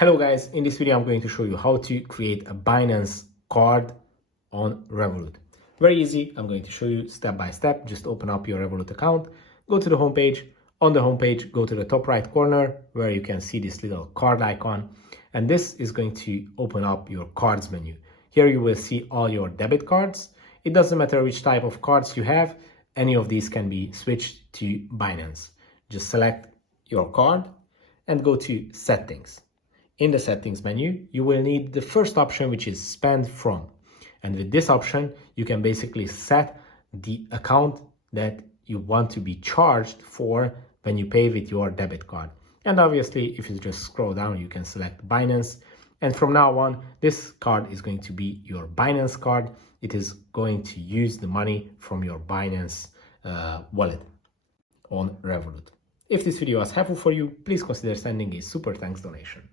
Hello guys, in this video I'm going to show you how to create a Binance card on Revolut. Very easy, I'm going to show you step by step. Just open up your Revolut account, go to the home page. On the home page, go to the top right corner where you can see this little card icon, and this is going to open up your cards menu. Here you will see all your debit cards. It doesn't matter which type of cards you have, any of these can be switched to Binance. Just select your card and go to settings. In the settings menu, you will need the first option, which is spend from. And with this option, you can basically set the account that you want to be charged for when you pay with your debit card. And obviously, if you just scroll down, you can select Binance. And from now on, this card is going to be your Binance card. It is going to use the money from your Binance wallet on Revolut. If this video was helpful for you, please consider sending a super thanks donation.